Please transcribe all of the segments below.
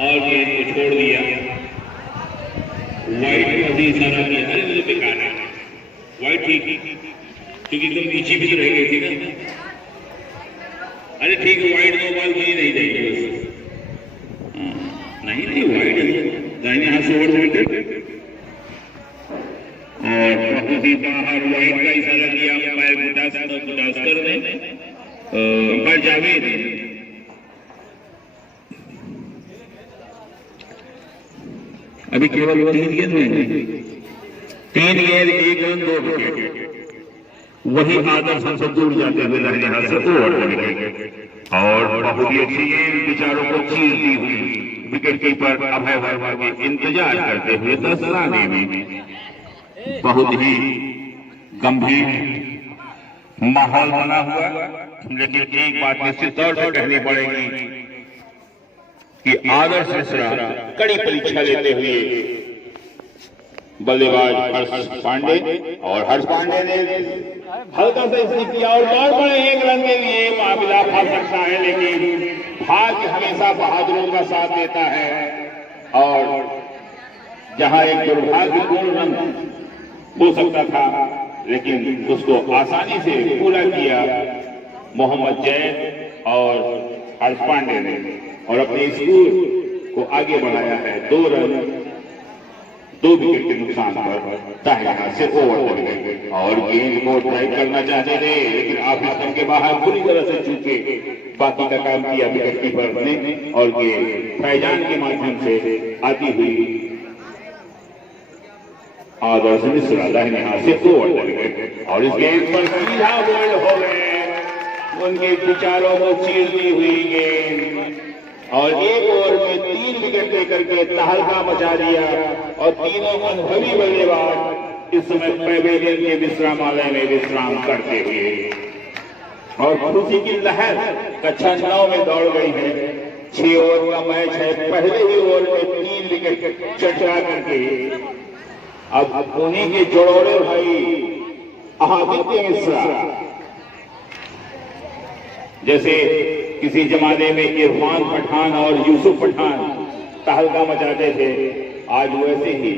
और गेंद को छोड़ दिया। वाइट को भी इशारा किया, अरे मुझे बेकार है वाइट ठीक, क्योंकि एकदम नीचे भी तो रह गई थी ना। अरे ठीक है, वाइट 2 बॉल की नहीं जाएगी बस। नहीं वाइट दाहिने हाथ से ओवर विकेट और बहुत ही बाहर वाइट का इशारा किया अंपायर गुटास्कर ने, अंपायर जावेद। अभी केवल 3 गेंद हुए, 3 गेंद 1 रन 2 विकेट। वही आदर्श हमसे दूर जाते हुए दाहिने हाथ से ओवर विकेट और बहुत ही अच्छी गेंद विचारों को चीरती हुई विकेट कीपर अभय वर्मा के इंतजार करते हुए 10 राने में बहुत ही गंभीर माहौल बना हुआ। लेकिन एक बात निश्चित तौर पर कहनी पड़ेगी कि आदर्श मिश्रा कड़ी परीक्षा लेते हुए बल्लेबाज हर्ष पांडे, और हर्ष पांडे ने हल्का सा स्लिप किया और दौड़ पड़े 1 रन के लिए। मामला फंस सकता है, लेकिन भाग्य हमेशा बहादुरों का साथ देता है और जहां एक दुर्भाग्यपूर्ण रन हो सकता था, लेकिन उसको आसानी से पूरा किया मोहम्मद जैद और हर्ष पांडे ने और अपने स्कोर को आगे बढ़ाया है 2 रन 2 विकेट के नुकसान पर दाहिने हाथ से ओवर कर गए और गेंद को ड्राइव करना चाहते थे, लेकिन ऑफ स्टंप के बाहर पूरी तरह से चूके बाकी का काम किया विकेट कीपर ने और गेंद फैजान के माध्यम से आती हुई आदर्श मिश्रा दाहिने हाथ से ओवर कर गए और इस गेंद पर सीधा बोल्ड हो गए। उनके विचारों को चीरती हुई गेंद और 1 ओवर में 3 विकेट लेकर के तहलका मचा दिया और तीनों अनुभवी बल्लेबाज इस समय पैवेलियन के विश्रामालय में विश्राम करते हुए और खुशी की लहर कक्षा 9 में दौड़ गई है। 6 ओवर का मैच है, पहले ही ओवर में 3 विकेट चटका करके अब उन्हीं के जोड़ोड़े भाई आदित्य मिश्रा, जैसे किसी जमाने में इरफान पठान और यूसुफ पठान तहलका मचाते थे, आज वैसे ही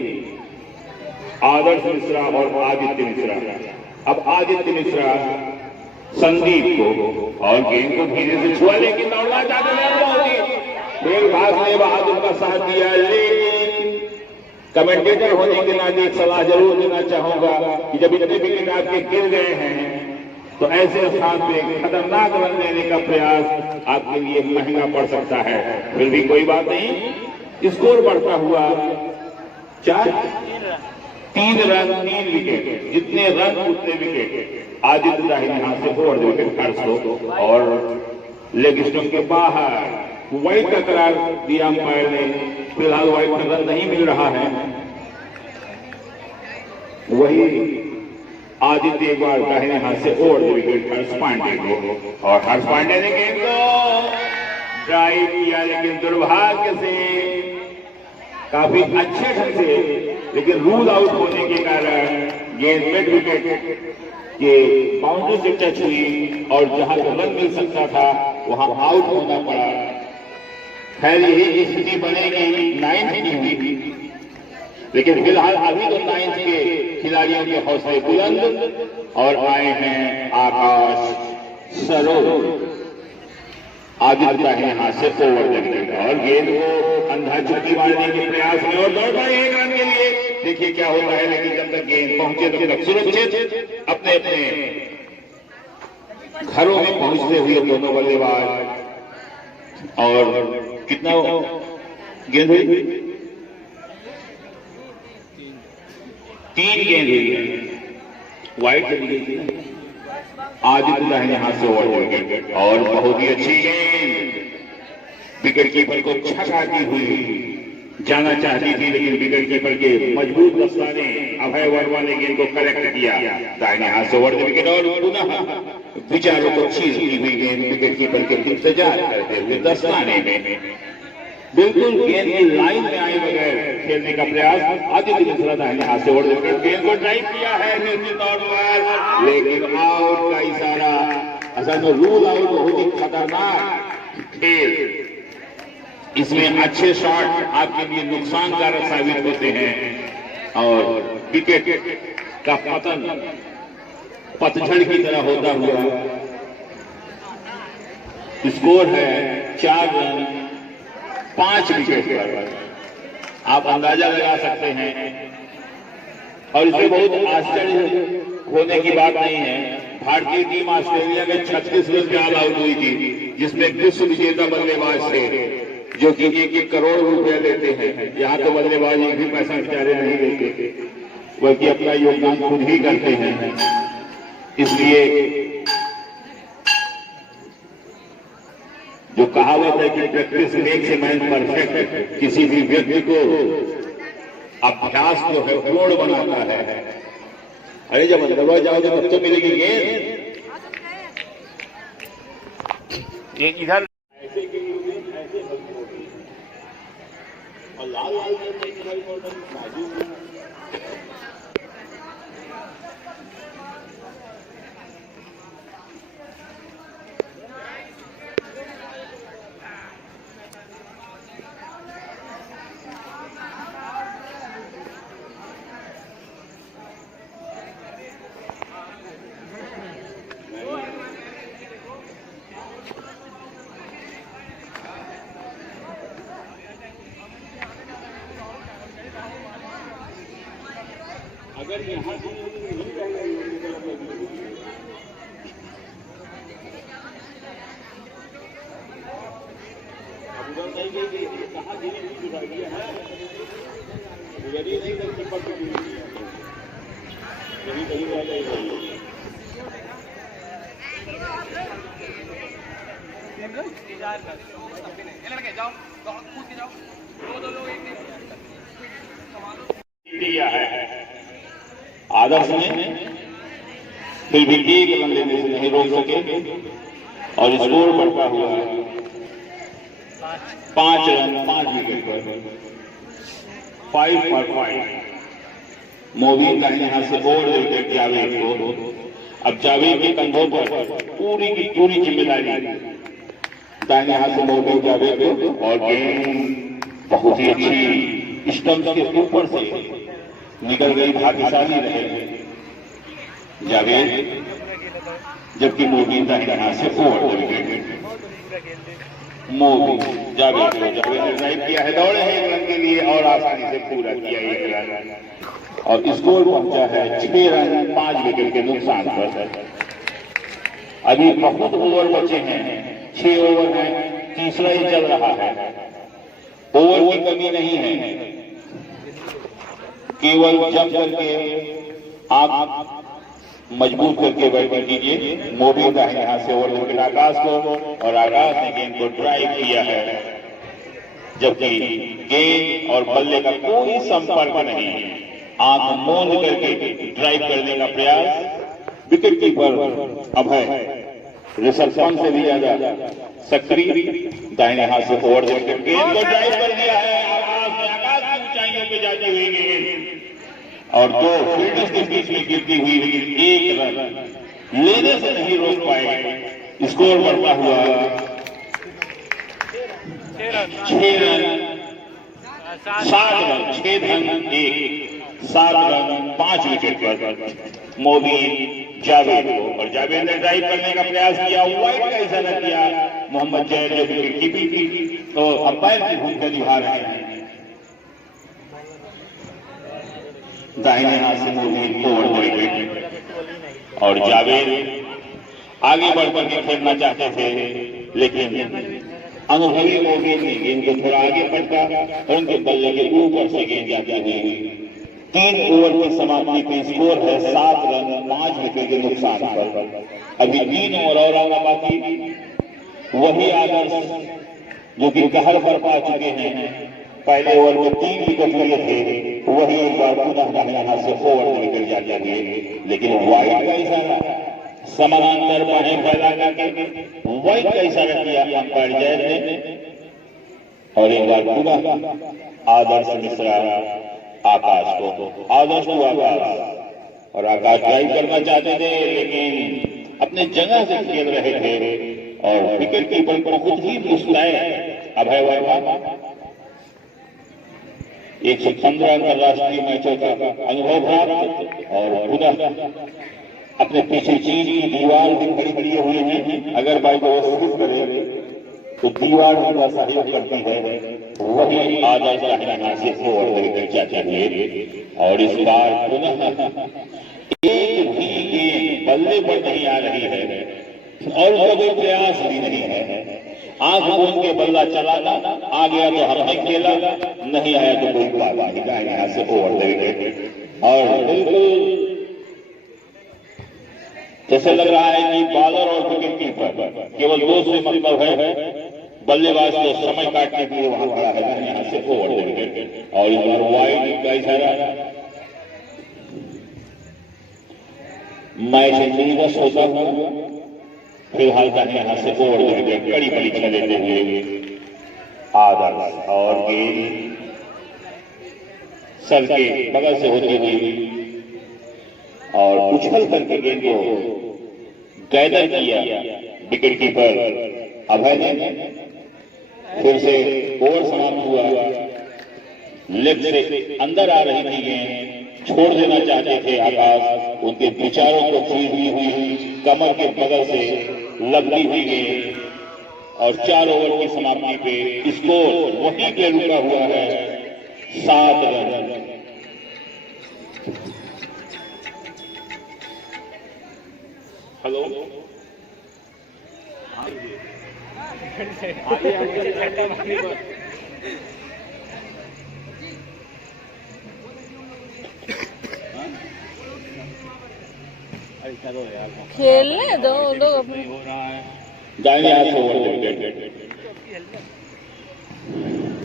आदर्श मिश्रा और आदित्य मिश्रा। अब आदित्य मिश्रा संदीप को और गेंद को धीरे से छुआ, लेकिन दौड़ना चाहते थे, बेलभाग ने बहादुर का साथ दिया। लेकिन कमेंटेटर होने के नाते एक सलाह जरूर देना चाहूंगा कि जब इतने विकेट आपके गिर गए हैं तो ऐसे स्थान पे खतरनाक रन लेने का प्रयास आपके लिए महंगा पड़ सकता है। फिर भी कोई बात नहीं, स्कोर बढ़ता हुआ 3 रन 3 विकेट, जितने रन उतने विकेट। आदित्य दाहिने हाथ से ओवर विकेट हर्ष को और लेग स्टंप के बाहर वाइट का करार दिया अंपायर ने। फिलहाल वाइट का रन नहीं मिल रहा है। वही आदित्य एक बार दाहिने हाथ से ओवर विकेट हर्ष पांडे को और हर्ष पांडे ने गेंद को ड्राइव किया, लेकिन दुर्भाग्य से काफी अच्छे ढंग से, लेकिन रूल आउट होने के कारण गेंद मिड विकेट के बाउंड्री से टच हुई और जहां रन मिल सकता था वहां आउट होना पड़ा। खैर यही स्थिति बनेगी 9th इनिंग की, लेकिन फिलहाल अभी तो 9th के खिलाड़ियों के हौसले बुलंद और आए हैं आकाश सरोवर। आदित्य दाहिने हाथ से ओवर लगेगा और गेंद को अंधा चुटकी मारने के प्रयास में और दौड़ पड़े 1 रन के लिए। देखिए क्या होता है, लेकिन जब तक गेंद पहुंचे तब तक सुरक्षित अपने अपने घरों में पहुंचते हुए दोनों बल्लेबाज। और कितना गेंद हुई? 3 गेंद हुई, वाइट चली गई। आदित्य दाहिने हाथ से ओवर विकेट और बहुत ही अच्छी गेंद विकेट कीपर को छकाती हुई जाना चाहती थी, लेकिन विकेट कीपर के मजबूत दस्ताने अभय वर्मा ने गेंद को कलेक्ट किया दाहिने हाथ से ओवर विकेट और पुनः विचारों को चीरती हुई गेंद विकेट कीपर के इंतजार करते हुए दस्ताने में बिल्कुल गेंद की लाइन में आए बगैर खेलने का प्रयास। आदित्य मिश्रा दाहिने हाथ से ओवर विकेट गेंद को ड्राइव किया है निश्चित तौर पर, लेकिन आउट का इशारा। असल में रूल आउट बहुत ही खतरनाक खेल इसमें अच्छे शॉट आपके लिए नुकसानकारक साबित होते हैं और विकेट का पतन पतझड़ की तरह होता हुआ। स्कोर है 4 रन 5 विकेट पर। आप अंदाजा लगा सकते हैं और इसमें बहुत आश्चर्य होने की बात नहीं है। भारतीय टीम ऑस्ट्रेलिया में 36 रन पे ऑल आउट हुई थी, जिसमें विश्व विजेता बल्लेबाज थे जो कि 1-1 करोड़ रुपया लेते हैं। यहाँ तो बल्लेबाज एक भी पैसा बेचारे नहीं लेते, बल्कि अपना योगदान खुद ही करते हैं। इसलिए जो कहावत है कि practice makes a man perfect, किसी भी व्यक्ति को अभ्यास जो है पूर्ण बनाता है। अरे जब अंदर जाओगे तब तो मिलेगी गेंद। इधर ऐसे ऐसे और लाल अगर यहाँ दिया है आदर्श ने फिर भी 1 रन लेने से नहीं रोक सके और स्कोर बढ़ता हुआ 5 रन 5 विकेट पर 5 for 5। मोबिन का यहां से और विकेट जावेद को। अब जावेद के कंधों पर पूरी की पूरी जिम्मेदारी दाहिने हाथ से मोबिन जावेद को, और गेंद बहुत ही अच्छी स्टंप के ऊपर से निकल गई। भाग्यशाली रहे जावेद, जबकि मोबिन दाहिने हाथ से ओवर विकेट। मोबिन जावेद ने ड्राइव किया है, दौड़े हैं 1 रन के लिए और आसानी से पूरा किया 1 रन और स्कोर पहुंचा है 6 रन 5 विकेट के नुकसान पर। अभी बहुत ओवर बचे हैं, 6 ओवर में तीसरा ही चल रहा है। ओवर की कमी नहीं है, केवल जम करके आप मजबूत करके बैटिंग कीजिए। मोबिन दाहिने हाथ से ओवर विकेट आकाश को, और आकाश ने गेंद को ड्राइव किया है, जबकि गेंद और बल्ले का कोई संपर्क नहीं। आंख मूंद करके ड्राइव करने का प्रयास। विकेट कीपर अभय ऋषभ पंत से भी ज्यादा सक्रिय दाहिने हाथ से ओवर विकेट, गेंद को ड्राइव कर दिया है। आकाश की ऊंचाइयों पे जाती हुई गेंद और 2 फील्डर्स के बीच में गिरती हुई 1 रन लेने से नहीं रोक पाए। स्कोर बढ़ता हुआ 6 run 7 run 6 run 7 run 5 wicket पर मोबिन जावेद को, और जावेद ने ड्राइव करने का प्रयास किया। वाइड का इशारा किया मोहम्मद जैद, जो विकेट कीपिंग की तो अंपायर की भूमिका निभा रहे हैं। दाहिने हाथ से मोबिन ओवर विकेट, और जावेद आगे बढ़कर के खेलना चाहते थे, लेकिन अनुभवी मोबिन ने गेंद को थोड़ा आगे पटका और उनके बल्ले के ऊपर से गेंद जाती हुई 3 ओवर की समाप्ति पे स्कोर है 7 रन 5 विकेट के नुकसान पर। अभी 3 ओवर और आना बाकी। वही आदर्श जो कि कहर पर पा चुके हैं, पहले ओवर में 3 विकेट लिए थे, वही एक बार पुनः दाहिने हाथ से ओवर विकेट जाते हुए, लेकिन वाइड का इशारा समानांतर बाहें फैला करके वाइड का इशारा किया अंपायर जैद ने, और एक बार पुनः आदर्श मिश्रा आकाश को, आदर्श को आकाश, और आकाश ड्राइव करना चाहते थे लेकिन अपने जगह से खेल रहे थे और विकेट कीपर को खुद ही मुस्कुराए अभय वर्मा 115 अंतर्राष्ट्रीय मैचों का अनुभव प्राप्त और पुनः अपने पीछे चीन की दीवार भी खड़ी खड़ी हुई है। अगर बाई कोशिश करे तो दीवार उनका सहयोग करती है, वही आदर्श रहना से ओवर जाते हुए और इस बार पुनः एक भी गेंद बल्ले पर नहीं आ रही है और उसका कोई प्रयास भी नहीं है। आंख बूंद के बल्ला चलाना, आ गया तो हमने खेला, नहीं आया तो कोई बात नहीं, यहाँ से ओवर दे विकेट। और बिल्कुल जैसे लग रहा है कि बॉलर और विकेट कीपर केवल दो से मतलब है, बल्लेबाज तो समय काटने के लिए वहां खड़ा है, यहाँ से ओवर दे विकेट। और इस बार वाइड का इशारा, मैच निर्वश होता हुआ फिलहाल का यहाँ से ओवर दे विकेट, कड़ी परीक्षा लेते हुए आदर्श और गेंद सर के बगल से होती हुई और उछल करके गेंद को गैदर किया विकेट कीपर अभय ने। फिर से ओवर समाप्त हुआ, लेफ्ट से अंदर आ रही थी गेंद, छोड़ देना चाहते थे आकाश, उनके विचारों को चीरती हुई कमर के बगल से लगती हुई गेंद और 4 ओवर की समाप्ति पे स्कोर वहीं पे रुका हुआ है 7 रन। हेलो खेलने दो लोग अपने दाहिने हाथ से ओवर विकेट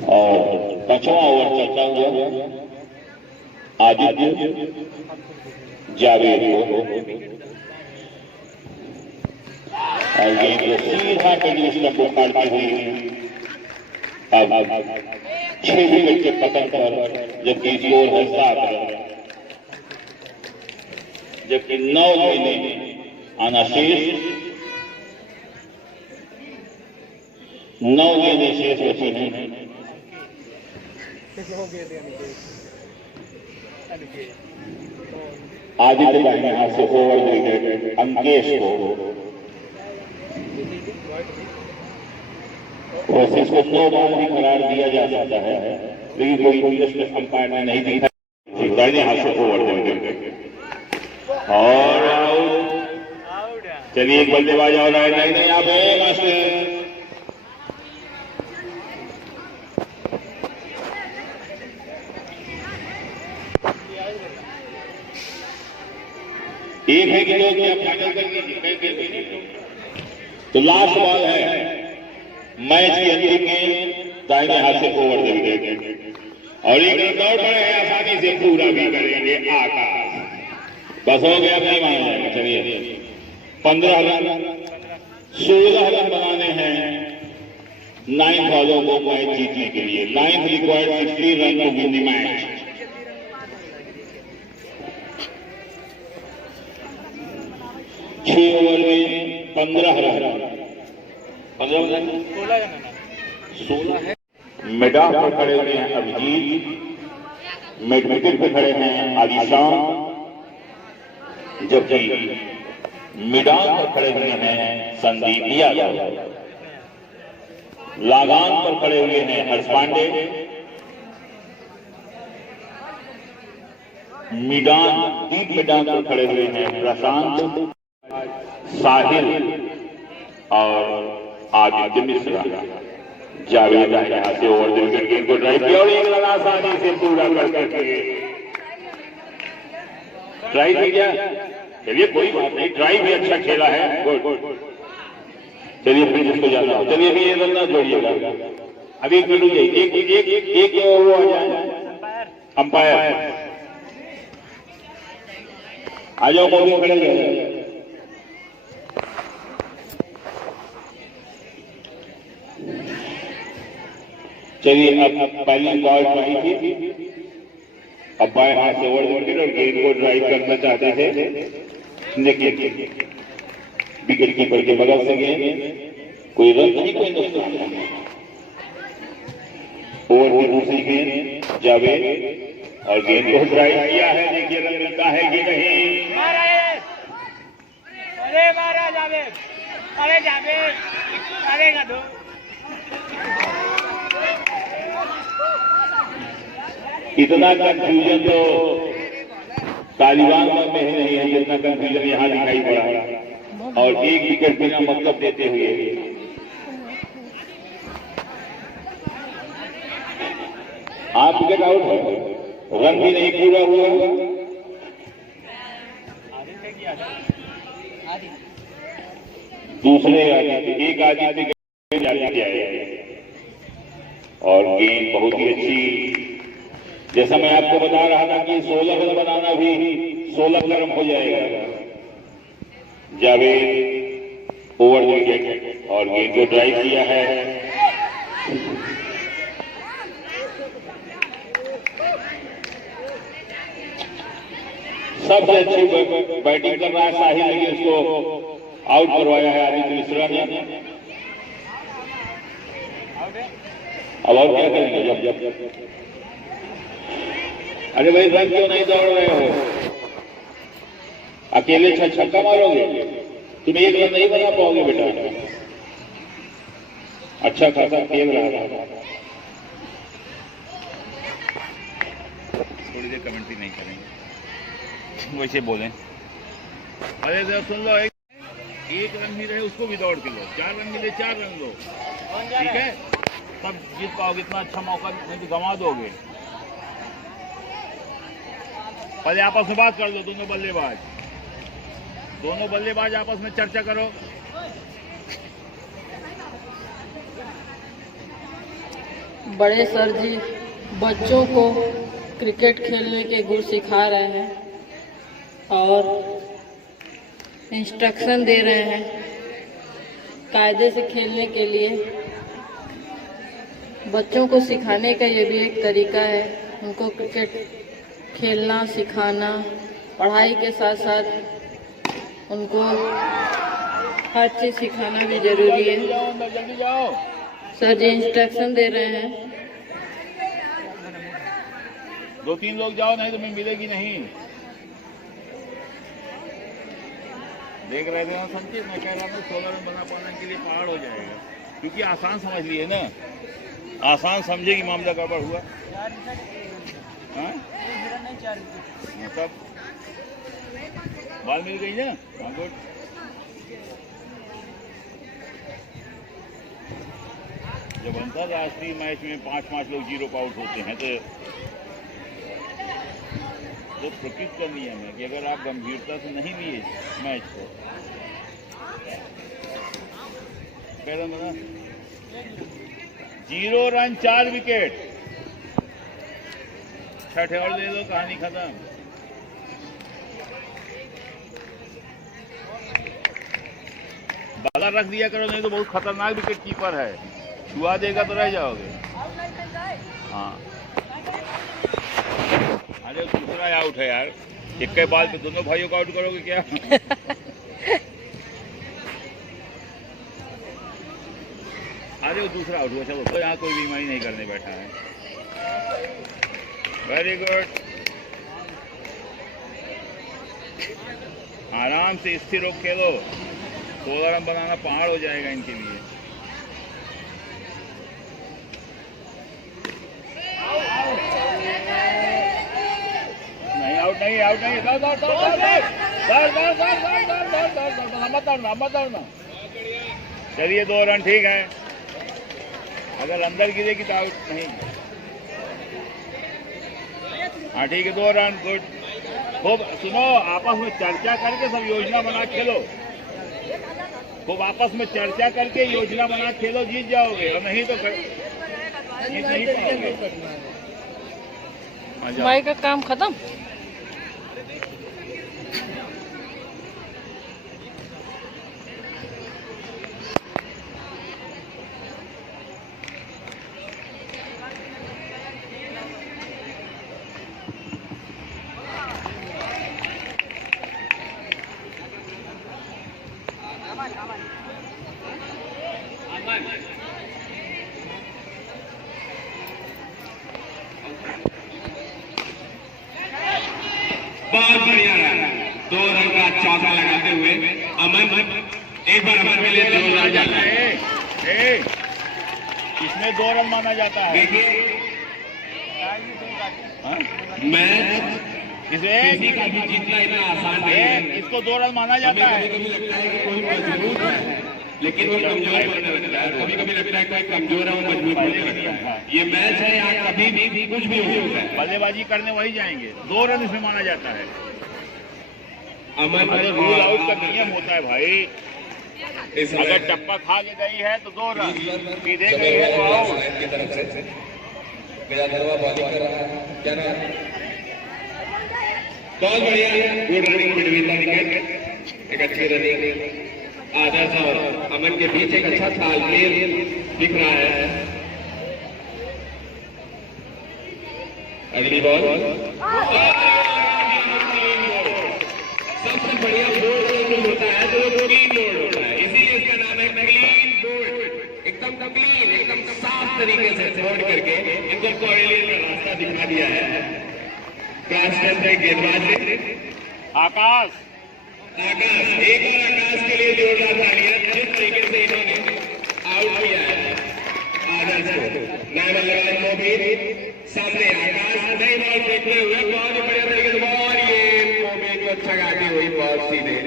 और 5वां ओवर चलता हुआ आदित्य जावेद को और गेंद को सीधा कड़ी स्टंप को काटती हुई अब 6 विकेट के पतन पर, जबकि स्कोर है 7 रन, जबकि 9 गेंदें आना शेष, 9 गेंदें शेष बची हैं। आदित्य दाहिने हाथ से ओवर विकेट अंकेश को, प्रोसेस को 100 बार भी करार दिया जा सकता है, लेकिन कोई इंटरेस्ट अंपायर ने नहीं दिखा। दाहिने हाथ से ओवर विकेट और आउट। चलिए एक बल्लेबाज और आए, नहीं आप मास्टर एक है कि दो, क्या फाइनल कर लीजिए। तो लास्ट बॉल है मैच की अंतिम गेंद, दाहिने हाथ से ओवर दे विकेट और एक रन दौड़ पड़े हैं, आसानी से पूरा भी करेंगे आकाश। बस हो गया, नहीं मान जाएगा। चलिए 15 रन 16 रन बनाने हैं 9 बॉलों को मैच जीतने के लिए। 9th required 60 run to win the match. छह ओवर में 15 रन, 16 है। मिडा पर खड़े हुए हैं अभिजीत, मिड विकेट पे खड़े हैं आदिशान, जबकि मिडान पर खड़े हुए हैं संदीप यादव, लागान पर खड़े हुए हैं हर्ष पांडे, डीप मिडान पर खड़े हुए हैं प्रशांत, साहिल और आदित्य मिश्रा। जावेद यहाँ से ओवर दे विकेट, गेंद को ड्राइव किया और एक रन आसानी से पूरा करके ड्राइव किया। चलिए कोई बात नहीं, ड्राइव भी अच्छा खेला है, गुड। चलिए फिर जिसको जाना हो, चलिए अभी ये रन ना जोड़िएगा, अभी एक वो आ जाए अंपायर, आ जाओ मौके खड़े गए। चलिए अब पहली बॉल ट्राई थी, अब बाएं हाथ से ओवर विकेट और गेंद को ड्राइव करना चाहते थे, लेकिन विकेट कीपर के बगल से गेंद, कोई रन नहीं, कोई नुकसान नहीं। ओवर की दूसरी गेंद जावेद और गेंद को ड्राइव किया है। देखिए रन मिलता है कि नहीं। अरे मारा जावेद, अरे जावेद मारेगा दो। इतना कंफ्यूजन तो तालिबान में नहीं है जितना कंफ्यूजन यहाँ दिखाई पड़ा और एक विकेट बिना मतलब देते हुए। आप विकेट आउट है, रन भी नहीं पूरा हुआ। दूसरे एक आदित्य आए और गेंद बहुत ही अच्छी। जैसा मैं आपको बता रहा था कि 16 रन बनाना भी 16 गर्म हो जाएगा। जावेद ओवर विकेट और गेंद को ड्राइव किया है। सबसे अच्छी बैटिंग कर रहा है साहिल, लेकिन उसको आउट करवाया है आदित्य मिश्रा ने। अब और क्या करेंगे जब अरे भाई रन क्यों नहीं दौड़ रहे हो? अकेले छक्का मारोगे, तुम एक रन नहीं बना पाओगे बेटा। अच्छा खासा खेल रहा है। थोड़ी देर कमेंट्री नहीं करेंगे, वैसे बोलें। अरे जरा सुन लो, एक रन भी रहे उसको भी दौड़ के लो। 4 रन मिले 4 रन लो, ठीक है, तब जीत पाओगे। इतना अच्छा मौका नहीं तो गंवा दोगे। पहले आपस में बात कर लो, दोनों बल्लेबाज आपस में चर्चा करो। बड़े सर जी बच्चों को क्रिकेट खेलने के गुर सिखा रहे हैं और इंस्ट्रक्शन दे रहे हैं कायदे से खेलने के लिए। बच्चों को सिखाने का ये भी एक तरीका है, उनको क्रिकेट खेलना सिखाना। पढ़ाई के साथ साथ उनको हर चीज़ सिखाना भी जरूरी है। जल्दी जाओ। सर जी इंस्ट्रक्शन दे रहे हैं। 2-3 लोग जाओ, नहीं तो मैं मिलेगी नहीं। देख रहे थे ना संचित, मैं कह रहा था 16 रन बना पाने के लिए पहाड़ हो जाएगा, क्योंकि आसान समझ लिए ना। आसान समझे कि मामला गड़बड़ हुआ। तब बाल मिल गई ना। गुड। जब अंतरराष्ट्रीय मैच में 5-5 लोग 0 पर आउट होते हैं तो प्रकृति का नियम है कि अगर आप गंभीरता से नहीं लिए मैच को, कह रहा ना 0 रन 4 विकेट, 6 और दे दो, कहानी खत्म। बाला रख दिया करो, नहीं तो बहुत खतरनाक विकेट कीपर है, छुआ देगा तो रह जाओगे। हाँ, अरे दूसरा आउट है यार, एक के बाद में दोनों भाइयों को आउट करोगे क्या? अरे वो दूसरा आउट हुआ। चलो, तो यहाँ कोई बीमारी नहीं करने बैठा है। Very good. आराम से स्थिर होकर खेलो, 16 रन बनाना पहाड़ हो जाएगा इनके लिए। नहीं, आउट नहीं, आउट नहीं। मत दौड़ना। चलिए 2 रन ठीक है, अगर अंदर गिरेगी तो आउट नहीं। हाँ ठीक है, 2 रन। गुड। खूब सुनो, आपस में चर्चा करके सब योजना बना खेलो। खूब आपस में चर्चा करके योजना बना खेलो, जीत जाओगे, और नहीं तो जीत नहीं पाओगे। भाई का काम खत्म। का चौका लगाते हुए अमन एक बार अमन के लिए जोरदार जाता है। इसमें 2 रन माना जाता है। देखिए मैच किसी का भी जीतना इतना आसान नहीं है। इसको 2 रन माना जाता है। कभी लगता है कि कोई मजबूत है लेकिन वो कमजोर पड़ने लगता है, कभी कभी लगता है कोई कमजोर है वो मजबूत पड़ने लगता है। ये मैच है, यहाँ कभी भी कुछ भी हो सकता है। बल्लेबाजी करने वही जाएंगे। 2 रन इसमें माना जाता है। अमन रूल आउट का नियम होता है भाई। अगर टप्पा खा के गई है तो 2 रन, सीधे गई है तो आउट। की तरफ से बॉलिंग कर रहा है, क्या नाम है? बहुत बढ़िया, good running between the wicket, एक अच्छी रनिंग आदर्श और अमन के बीच एक अच्छा तालमेल दिख रहा है। अगली बॉल सबसे बढ़िया बोल्ड जो होता है तो वो क्लीन बोल्ड होता है, इसीलिए इसका नाम है क्लीन बोल्ड। एकदम क्लीन, एकदम साफ तरीके से बोल्ड करके इनको कोयलिन का रास्ता दिखा दिया है। क्लास 10 में गेंदबाज आकाश एक और आकाश के लिए जोरदार तालियां। जिस तरीके से इन्होंने आउट किया है आदर्श को, नए बल्लेबाज मोबीन सामने आकाश नई बॉल फेंकते हुए बहुत ही बढ़िया तरीके से बॉल, ये मोबीन को अच्छा गाती हुई बॉल सीधे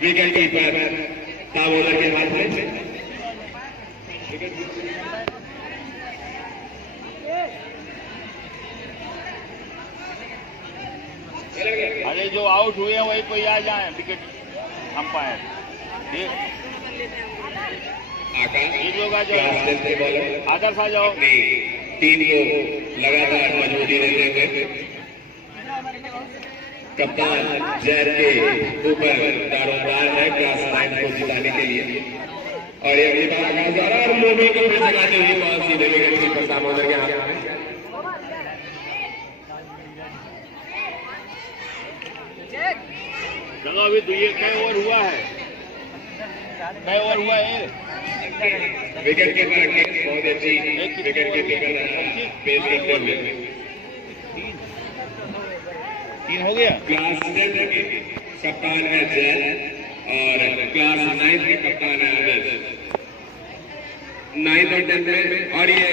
विकेट कीपर ताबोलर के हाथ में। अरे जो आउट हुए हैं वही कोई आ जाए विकेट अंपायर। एक लोग आ जाओ, आदर्श आ जाओ। टीम को लगातार मजबूती देते हुए कप्तान जैद के ऊपर दारोमदार है क्लास 9 को जिताने के लिए। और ये अगली बार आकाश द्वारा और मोबी को फिर जगाते हुए बॉल सीधे विकेट कीपर दामोदर के हाथ में। चलो अभी तो ये कई ओवर हुआ है, कई ओवर हुआ है। विकेट कीपर बहुत अच्छी विकेट कीपिंग पेश करते हुए 3 हो गया। क्लास 10 के कप्तान है जैद और क्लास 9 के कप्तान है आदर्श। 9 और 10 में, और ये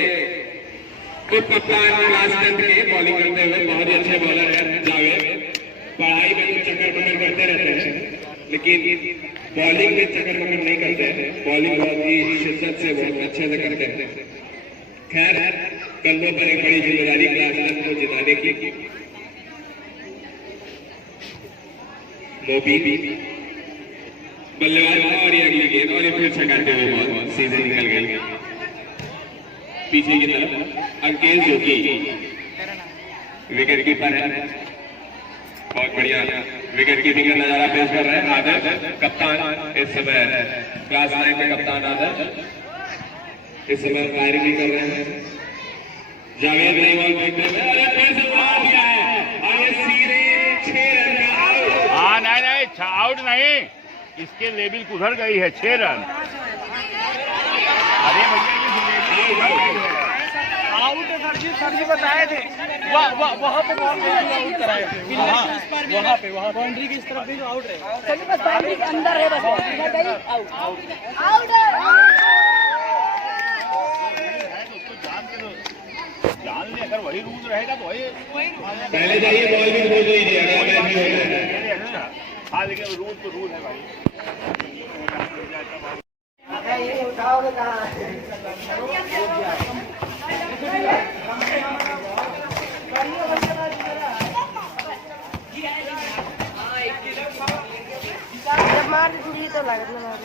उप कप्तान क्लास 10 के बॉलिंग करते हुए बहुत ही अच्छे बॉलर है जावेद। पढ़ाई में तो चक्कर पकड़ करते रहते हैं लेकिन बॉलिंग में चक्कर पकड़ नहीं करते हैं। बॉलिंग बहुत ही शिद्दत से बहुत अच्छे से करते हैं। खैर कंधों पर एक बड़ी जिम्मेदारी क्लास 10 को जिताने की। मोबी बल्लेबाज और ये अगली गेंद और ये फिर छकाते हुए बॉल सीधे निकल गई पीछे की तरफ। अंकेश जो कि विकेट कीपर है, बहुत बढ़िया विकेट कीपिंग का नजारा पेश कर रहे हैं आदर्श कप्तान। इस समय क्लास 9 के कप्तान आदर्श इस समय फायरिंग भी कर रहे हैं। जावेद नई बॉल फेंकते हुए अरे फिर से मार दिया है और ये सीधे 6 रन का आउट। हाँ नहीं आउट नहीं, इसके लेवल उधर गई है 6 रन। अरे भैया आउट है सर जी बताए थे। वहाँ पे आउट कराए थे, वहाँ पे बाउंड्री की इस तरफ भी आउट है। बाउंड्री के अंदर है बस, आउट आउट जान ले, अगर वही रूल रहेगा तो वही पहले जाइए बॉल भी खोल दीजिए, अगला मैच भी हो जाएगा। हाँ लेकिन रूल तो रूल है भाई। जब मार दी तो लागत ना मार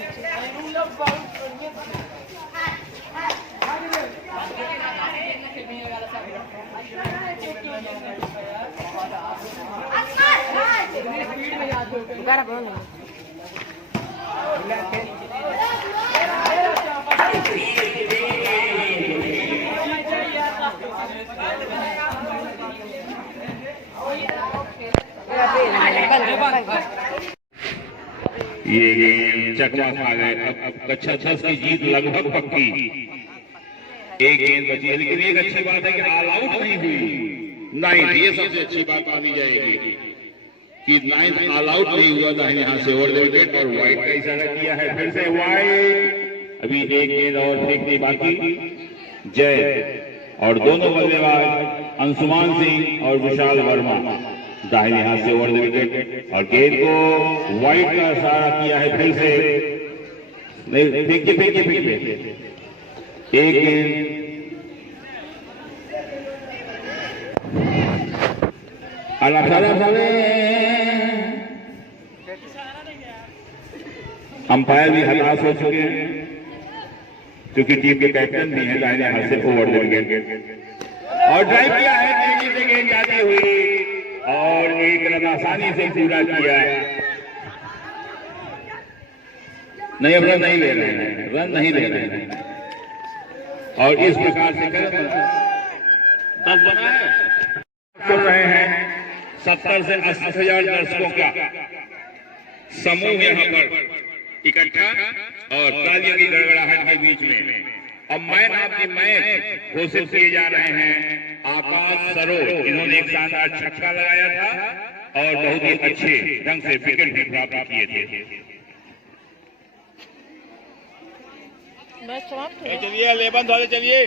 ये गेम चकमा खा गए। अब कक्षा 10 की जीत लगभग पक्की। एक गेंद बची है लेकिन एक अच्छी बात है कि ऑल आउट नहीं हुई। नहीं, ये सबसे अच्छी बात मानी जाएगी। कि 9th ऑल आउट नहीं हुआ था यहाँ से ओवर द विकेट और वाइड का इशारा किया है, फिर से वाइड। अभी एक गेंद और फेंकनी बाकी। जय और दोनों बल्लेबाज अंशुमान सिंह और विशाल वर्मा दाहिने हाथ से ओवर द विकेट और गेंद को वाइड का इशारा किया है, फिर से फेंकिए एक गेंद अंपायर भी हताश हो चुके हैं क्योंकि टीम के कैप्टन भी हैं दाहिने हाथ से ओवर द विकेट और ड्राइव किया है, तेजी से गेंद जाती हुई और एक रन आसानी से पूरा किया। नहीं, अब रन नहीं ले रहे हैं, रन नहीं ले रहे हैं और इस प्रकार से 10 बना है। सुन रहे हैं 70 से 80,000 दर्शकों का समूह यहाँ पर इकट्ठा और तालियों की गड़गड़ाहट के बीच में अब मैन ऑफ द मैच घोषित किए जा रहे हैं आकाश सरोज। इन्होंने एक शानदार छक्का लगाया था और बहुत ही अच्छे ढंग से विकेट भी प्राप्त किए थे। मैच समाप्त हो गया। चलिए 11 वाले चलिए।